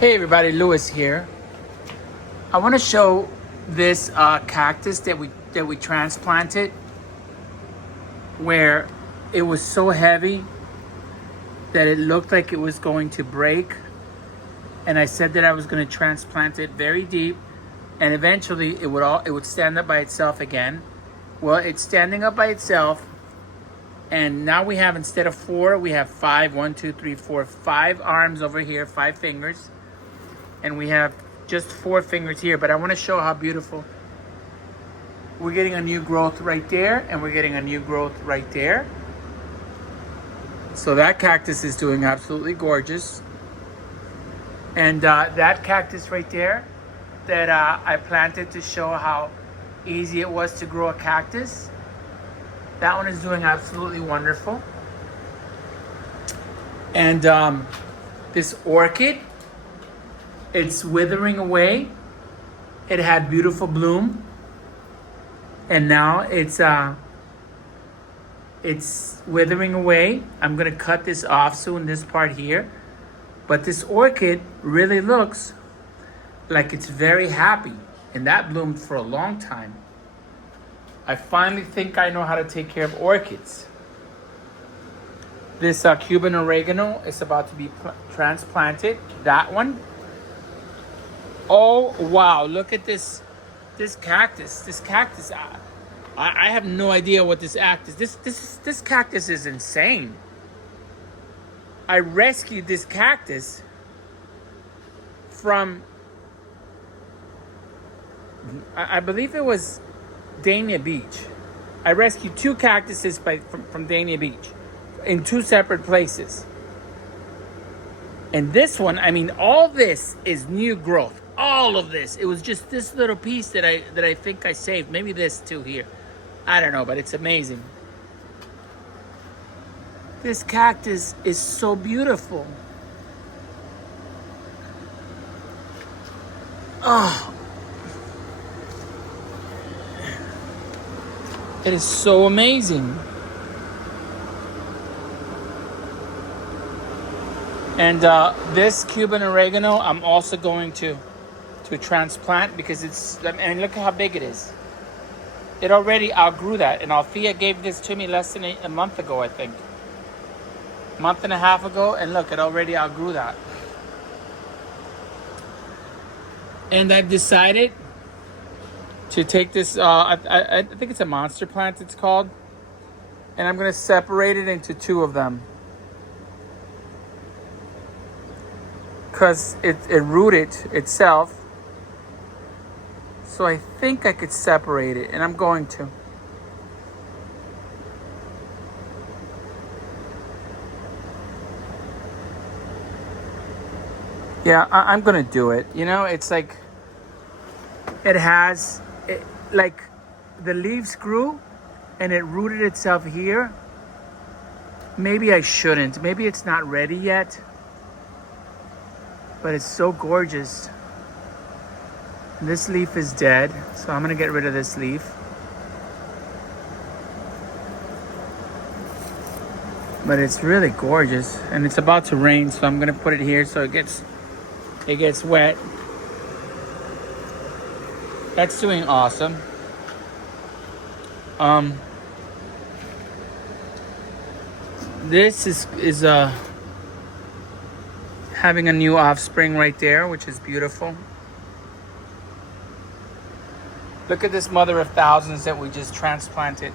Hey everybody, Lewis here. I want to show this cactus that we transplanted, where it was so heavy that it looked like it was going to break, and I said that I was going to transplant it very deep, and eventually it would stand up by itself again. Well, it's standing up by itself, and now we have, instead of four, we have five. 1, 2, 3, 4, 5 arms over here, 5 fingers. And we have just 4 fingers here, but I want to show how beautiful. We're getting a new growth right there, and we're getting a new growth right there. So that cactus is doing absolutely gorgeous. And that cactus right there that I planted to show how easy it was to grow a cactus, that one is doing absolutely wonderful. And this orchid, it's withering away. It had beautiful bloom, and now it's withering away. I'm gonna cut this off soon, this part here. But this orchid really looks like it's very happy, and that bloomed for a long time. I finally think I know how to take care of orchids. This Cuban oregano is about to be transplanted. That one. Oh wow! Look at this cactus. This cactus. I have no idea what this cactus. This cactus is insane. I rescued this cactus from, I believe it was Dania Beach. I rescued 2 cactuses from Dania Beach in 2 separate places. And this one, I mean, all this is new growth. All of this. It was just this little piece that I think I saved. Maybe this too here. I don't know, but it's amazing. This cactus is so beautiful. Oh. It is so amazing. And this Cuban oregano, I'm also going to transplant, because it's, and look at how big it is. It already outgrew that, and Althea gave this to me less than a month ago, I think. A month and a half ago, and look, it already outgrew that. And I've decided to take this, I think it's a monster plant it's called, and I'm going to separate it into 2 of them. Because it rooted itself. So I think I could separate it, and I'm going to. Yeah, I'm going to do it. You know, it's like, like the leaves grew and it rooted itself here. Maybe I shouldn't. Maybe it's not ready yet. But it's so gorgeous. This leaf is dead, so I'm gonna get rid of this leaf. But it's really gorgeous, and it's about to rain, so I'm gonna put it here so it gets wet. That's doing awesome. This is having a new offspring right there, which is beautiful. Look at this mother of thousands that we just transplanted.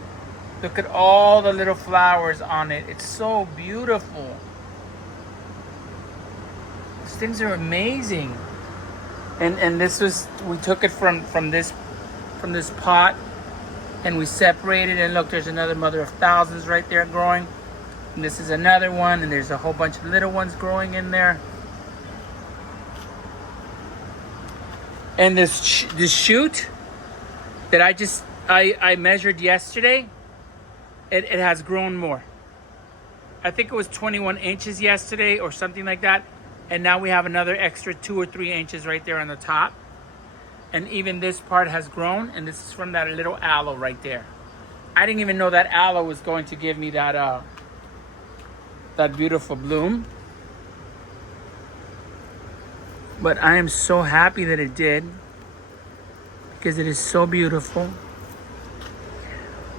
Look at all the little flowers on it. It's so beautiful. These things are amazing. And this was, we took it from this pot, and we separated, and look, there's another mother of thousands right there growing. And this is another one, and there's a whole bunch of little ones growing in there. And this shoot that I measured yesterday, it has grown more. I think it was 21 inches yesterday or something like that. And now we have another extra 2 or 3 inches right there on the top. And even this part has grown, and this is from that little aloe right there. I didn't even know that aloe was going to give me that beautiful bloom. But I am so happy that it did, because it is so beautiful.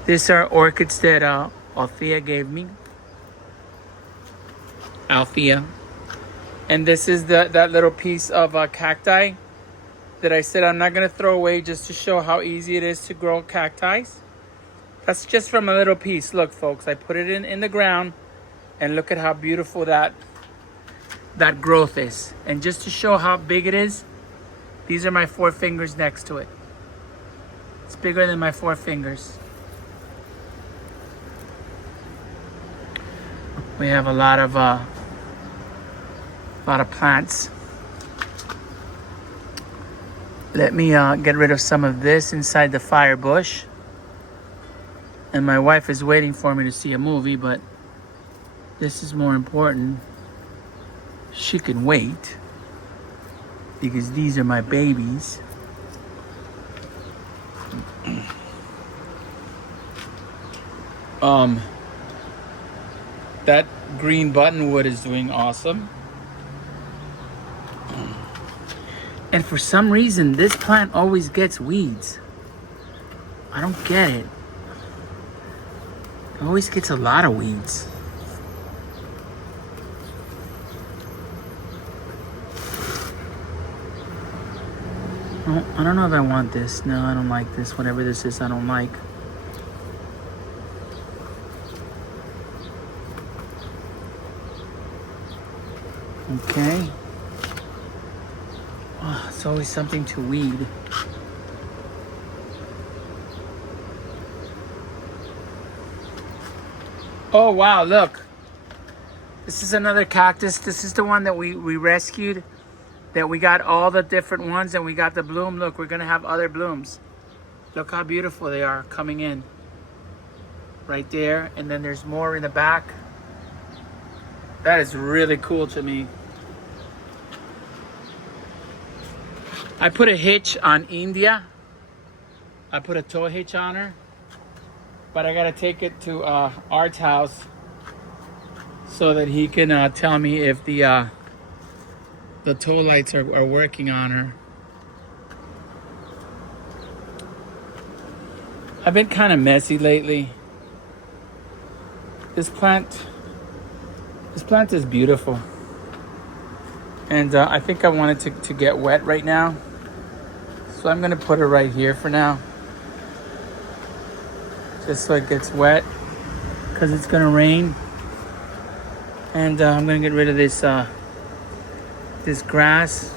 These are orchids that Althea gave me. Althea. And this is that little piece of cacti that I said I'm not going to throw away, just to show how easy it is to grow cacti. That's just from a little piece. Look, folks, I put it in the ground, and look at how beautiful that growth is. And just to show how big it is, these are my 4 fingers next to it. It's bigger than my 4 fingers. We have a lot of plants. Let me get rid of some of this inside the fire bush. And my wife is waiting for me to see a movie, but this is more important. She can wait, because these are my babies. That green buttonwood is doing awesome. And for some reason, this plant always gets weeds. I don't get it. It always gets a lot of weeds. Oh, I don't know if I want this. No, I don't like this. Whatever this is, I don't like. Okay. Oh, it's always something to weed. Oh, wow, look. This is another cactus. This is the one that we rescued. That we got all the different ones, and we got the bloom. Look, we're going to have other blooms. Look how beautiful they are coming in. Right there. And then there's more in the back. That is really cool to me. I put a hitch on India. I put a tow hitch on her. But I gotta take it to Art's house so that he can tell me if the tow lights are working on her. I've been kind of messy lately. This plant is beautiful. And I think I want it to get wet right now. So I'm gonna put it right here for now. Just so it gets wet, because it's gonna rain. And I'm gonna get rid of this grass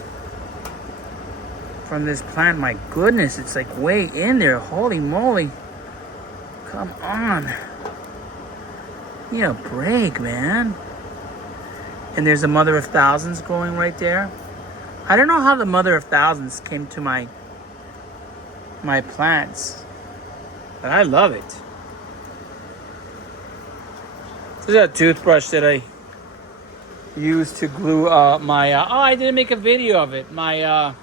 from this plant. My goodness, it's like way in there. Holy moly. Come on. Need a break, man. And there's a mother of thousands growing right there. I don't know how the mother of thousands came to my plants, but I love it. This is a toothbrush that I use to glue my I didn't make a video of it. My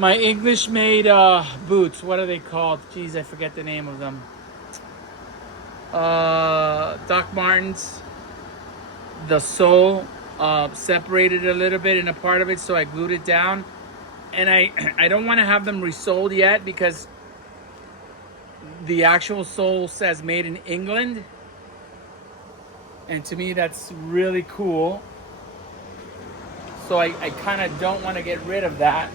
English made boots. What are they called? Jeez, I forget the name of them. Doc Martens. The sole separated a little bit in a part of it, so I glued it down. And I don't want to have them resoled yet, because the actual sole says made in England. And to me, that's really cool. So I kind of don't want to get rid of that.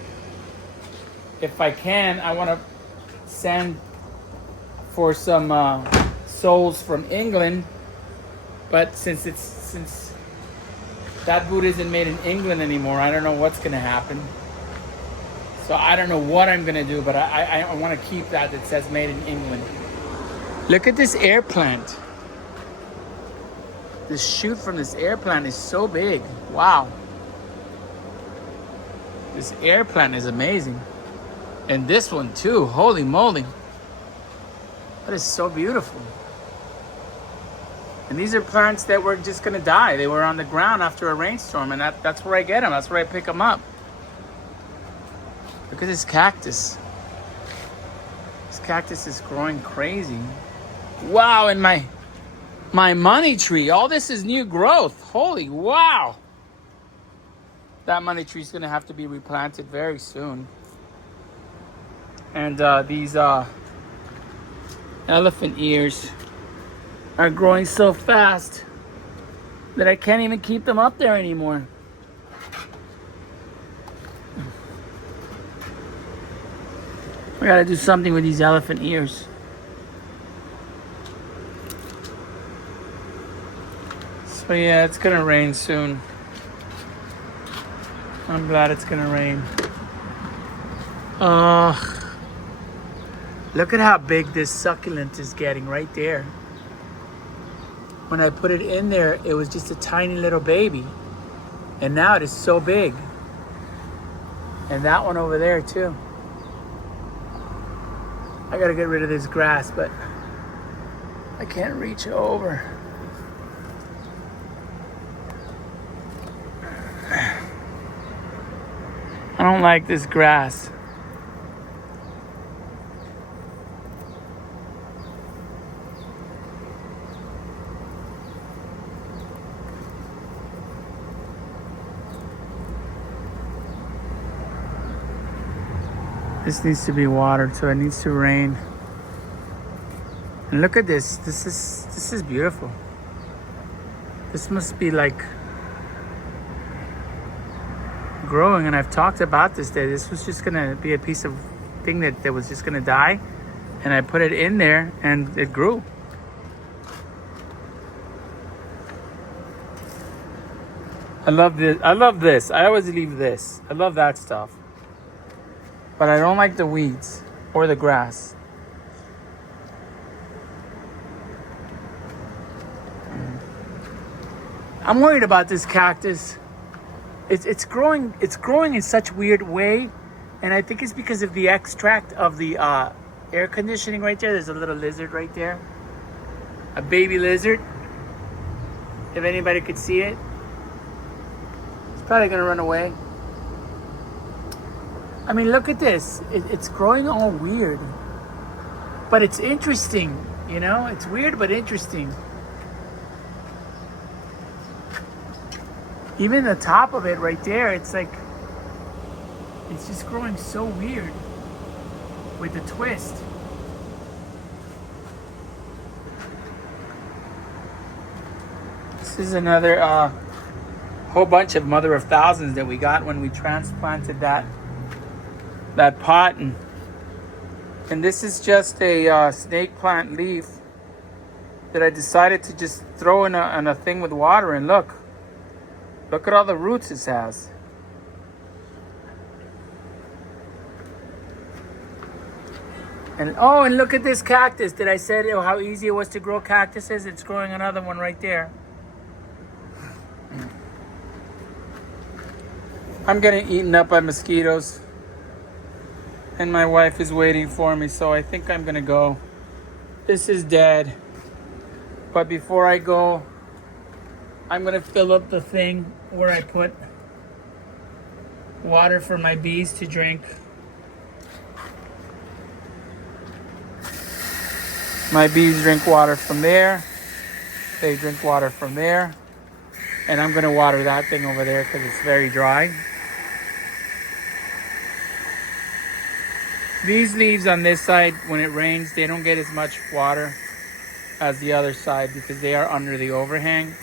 If I can, I want to send for some soles from England. But since that boot isn't made in England anymore, I don't know what's going to happen. So I don't know what I'm going to do, but I want to keep that says made in England. Look at this air plant. This shoot from this air plant is so big. Wow. This air plant is amazing. And this one too. Holy moly. That is so beautiful. And these are plants that were just going to die. They were on the ground after a rainstorm, and that's where I get them. That's where I pick them up. Look at this cactus. This cactus is growing crazy. Wow, and my money tree. All this is new growth. Holy wow. That money tree is going to have to be replanted very soon. And these elephant ears are growing so fast that I can't even keep them up there anymore. We gotta do something with these elephant ears. So yeah, it's gonna rain soon. I'm glad it's gonna rain. Look at how big this succulent is getting right there. When I put it in there, it was just a tiny little baby. And now it is so big. And that one over there too. I gotta get rid of this grass, but I can't reach over. I don't like this grass. This needs to be watered, so it needs to rain. And look at this. This is beautiful. This must be like growing, and I've talked about this, that this was just gonna be a piece of thing that was just gonna die, and I put it in there and it grew. I love this. I always leave this. I love that stuff. But I don't like the weeds or the grass. I'm worried about this cactus. It's growing in such a weird way, and I think it's because of the extract of the air conditioning right there. There's a little lizard right there, a baby lizard. If anybody could see it, it's probably gonna run away. I mean, look at this. It's growing all weird, but it's interesting. You know, it's weird but interesting. Even the top of it right there, it's like, it's just growing so weird with the twist. This is another whole bunch of mother of thousands that we got when we transplanted that pot. And this is just a snake plant leaf that I decided to just throw in a thing with water, and look at all the roots it has. And look at this cactus that I said how easy it was to grow cactuses. It's growing another one right there. I'm getting eaten up by mosquitoes, and my wife is waiting for me, so I think I'm gonna go. This is dead, but before I go, I'm gonna fill up the thing where I put water for my bees to drink. My bees drink water from there. They drink water from there. And I'm gonna water that thing over there because it's very dry. These leaves on this side, when it rains, they don't get as much water as the other side because they are under the overhang.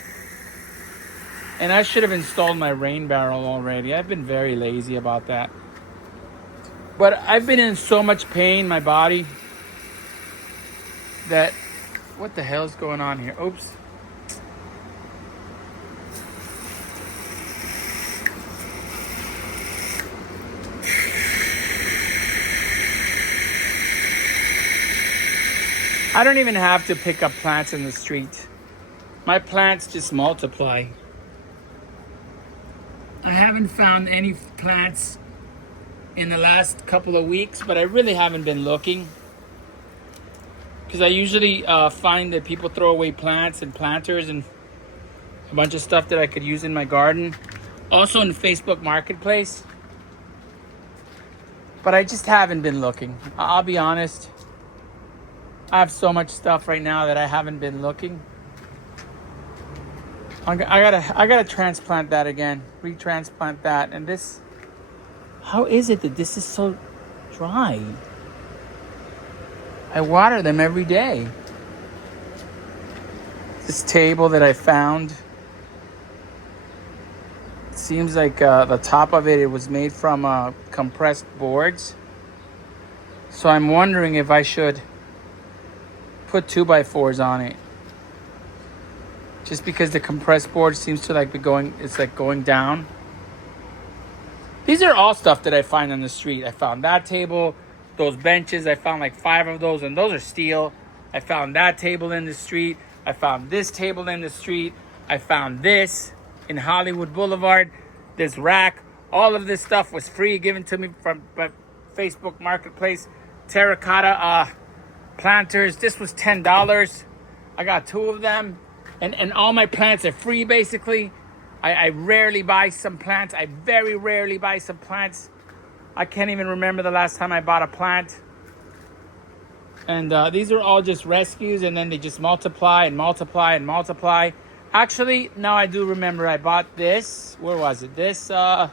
And I should have installed my rain barrel already. I've been very lazy about that. But I've been in so much pain, my body, that, what the hell is going on here? Oops. I don't even have to pick up plants in the street. My plants just multiply. I haven't found any plants in the last couple of weeks, but I really haven't been looking. Because I usually find that people throw away plants and planters and a bunch of stuff that I could use in my garden. Also in Facebook Marketplace. But I just haven't been looking. I'll be honest. I have so much stuff right now that I haven't been looking. I gotta transplant that again, retransplant that. And this, how is it that this is so dry? I water them every day. This table that I found, it seems like the top of it was made from compressed boards. So I'm wondering if I should put 2x4s on it. Just because the compressed board seems to like be going, it's like going down. These are all stuff that I find on the street. I found that table, those benches. I found like 5 of those, and those are steel. I found that table in the street. I found this table in the street. I found this in Hollywood Boulevard. This rack. All of this stuff was free, given to me from Facebook Marketplace. Terracotta planters. This was $10. I got 2 of them. And all my plants are free, basically. I rarely buy some plants. I very rarely buy some plants. I can't even remember the last time I bought a plant. And these are all just rescues, and then they just multiply and multiply and multiply. Actually, now I do remember I bought this. Where was it? This, the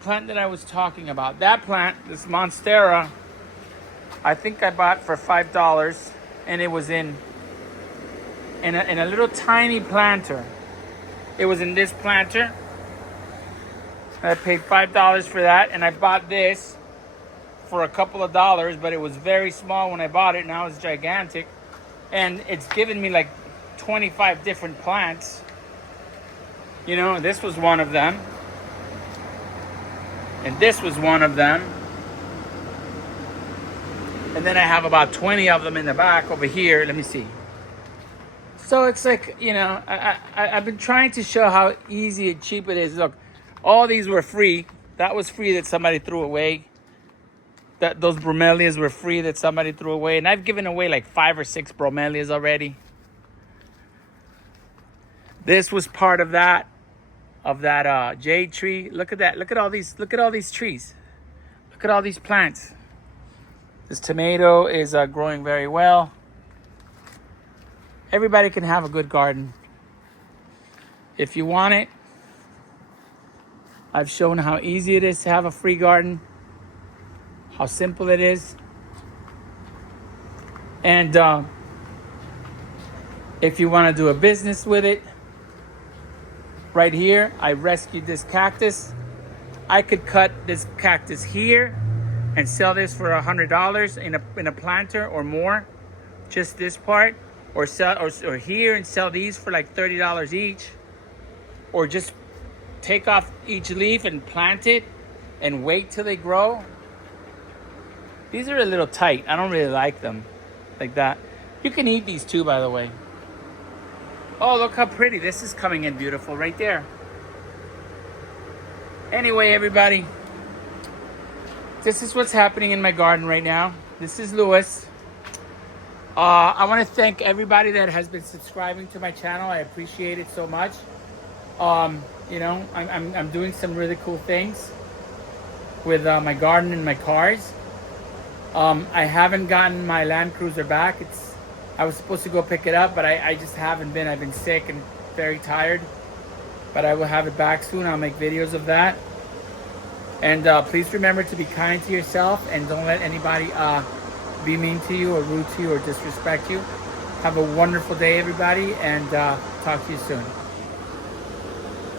plant that I was talking about. That plant, this Monstera, I think I bought for $5. And it was in a little tiny planter. It was in this planter. I paid $5 for that, and I bought this for a couple of dollars, but it was very small when I bought it. Now it's gigantic, and it's given me like 25 different plants. You know, this was one of them, and this was one of them, and then I have about 20 of them in the back over here. Let me see. So it's like, you know, I've been trying to show how easy and cheap it is. Look, all these were free. That was free that somebody threw away. Those bromelias were free that somebody threw away. And I've given away like 5 or 6 bromelias already. This was part of that jade tree. Look at that. Look at all these trees. Look at all these plants. This tomato is growing very well. Everybody can have a good garden. If you want it, I've shown how easy it is to have a free garden, how simple it is. And if you want to do a business with it, right here, I rescued this cactus. I could cut this cactus here and sell this for $100 in a planter or more, just this part. Or sell or here and sell these for like $30 each, or just take off each leaf and plant it and wait till they grow. These are a little tight. I don't really like them like that. You can eat these too, by the way. Oh, look how pretty. This is coming in beautiful right there. Anyway, everybody, this is what's happening in my garden right now. This is Louis. I want to thank everybody that has been subscribing to my channel. I appreciate it so much. You know, I'm doing some really cool things with my garden and my cars. I haven't gotten my Land Cruiser back. I was supposed to go pick it up, but I just haven't been. I've been sick and very tired. But I will have it back soon. I'll make videos of that. And please remember to be kind to yourself and don't let anybody be mean to you or rude to you or disrespect you. Have a wonderful day, everybody, and talk to you soon.